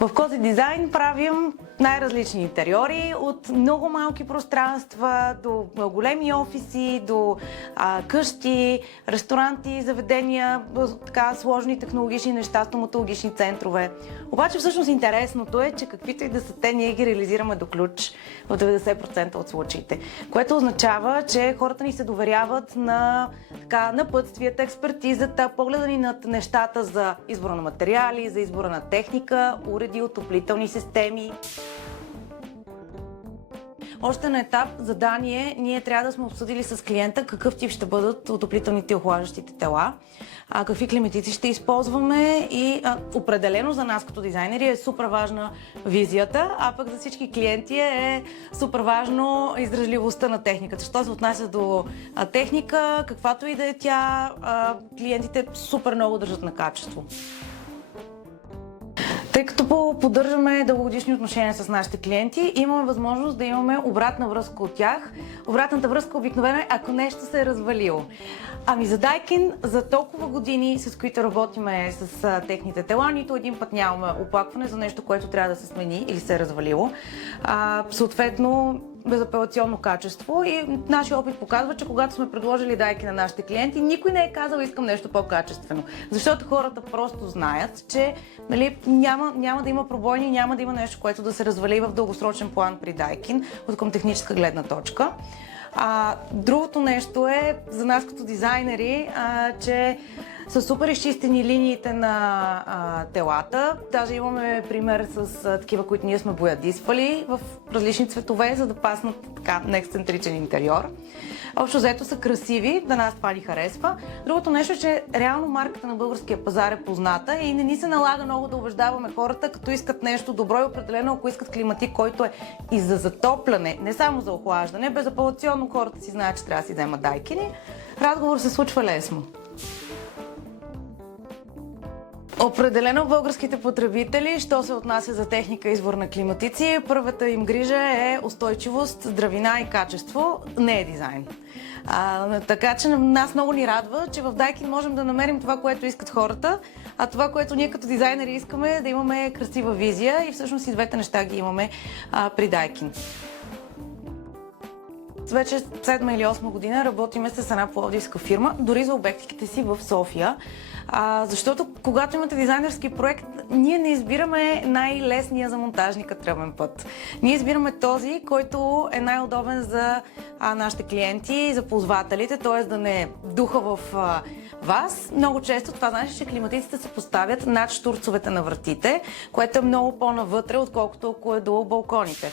В Кози Дизайн правим най-различни интериори, от много малки пространства до големи офиси, до къщи, ресторанти, заведения, така сложни технологични неща, стоматологични центрове. Обаче всъщност интересното е, че каквито и да са те, ние ги реализираме до ключ в 90% от случаите. Което означава, че хората ни се доверяват на напътствията, експертизата, погледа ни над нещата за избора на материали, за избора на техника, уреди, отоплителни системи. Още на етап задание ние трябва да сме обсъдили с клиента какъв тип ще бъдат отоплителните и охлаждащите тела, какви климатици ще използваме и определено за нас като дизайнери е супер важна визията, а пък за всички клиенти е супер важно издръжливостта на техниката. Що се отнася до техника, каквато и да е тя, клиентите супер много държат на качество. Тъй като поддържаме дългогодишни отношения с нашите клиенти, имаме възможност да имаме обратна връзка от тях. Обратната връзка обикновено е, ако нещо се е развалило. Ами за Daikin, за толкова години, с които работиме с техните тела, нито един път нямаме оплакване за нещо, което трябва да се смени или се е развалило. Съответно, безапелационно качество и нашия опит показва, че когато сме предложили Daikin на нашите клиенти, никой не е казал искам нещо по-качествено. Защото хората просто знаят, че няма да има пробойни, няма да има нещо, което да се развали в дългосрочен план при Daikin, от към техническа гледна точка. Другото нещо е за нас като дизайнери, че са супер изчистени линиите на телата. Даже имаме пример с такива, които ние сме боядисвали в различни цветове, за да паснат така на ексцентричен интериор. Общо взето са красиви, да нас това ни харесва. Другото нещо е, че реално марката на българския пазар е позната и не ни се налага много да убеждаваме хората, като искат нещо добро и определено, ако искат климатик, който е и за затопляне, не само за охлаждане. Безапелационно хората си знаят, че трябва да си вземат Daikin. Разговор се случва лесно. Определено българските потребители, що се отнася за техника и избор на климатици, първата им грижа е устойчивост, здравина и качество, не е дизайн. Така че нас много ни радва, че в Daikin можем да намерим това, което искат хората, а това, което ние като дизайнери искаме е да имаме красива визия и всъщност и двете неща ги имаме при Daikin. Вече 7 или 8 година работиме с една пловдивска фирма, дори за обектите си в София. Защото когато имате дизайнерски проект, ние не избираме най-лесния за монтажника тръбен път. Ние избираме този, който е най-удобен за нашите клиенти, за ползвателите, т.е. да не духа в вас. Много често това значи, че климатиците се поставят над щурцовете на вратите, което е много по-навътре, отколкото ако е до балконите.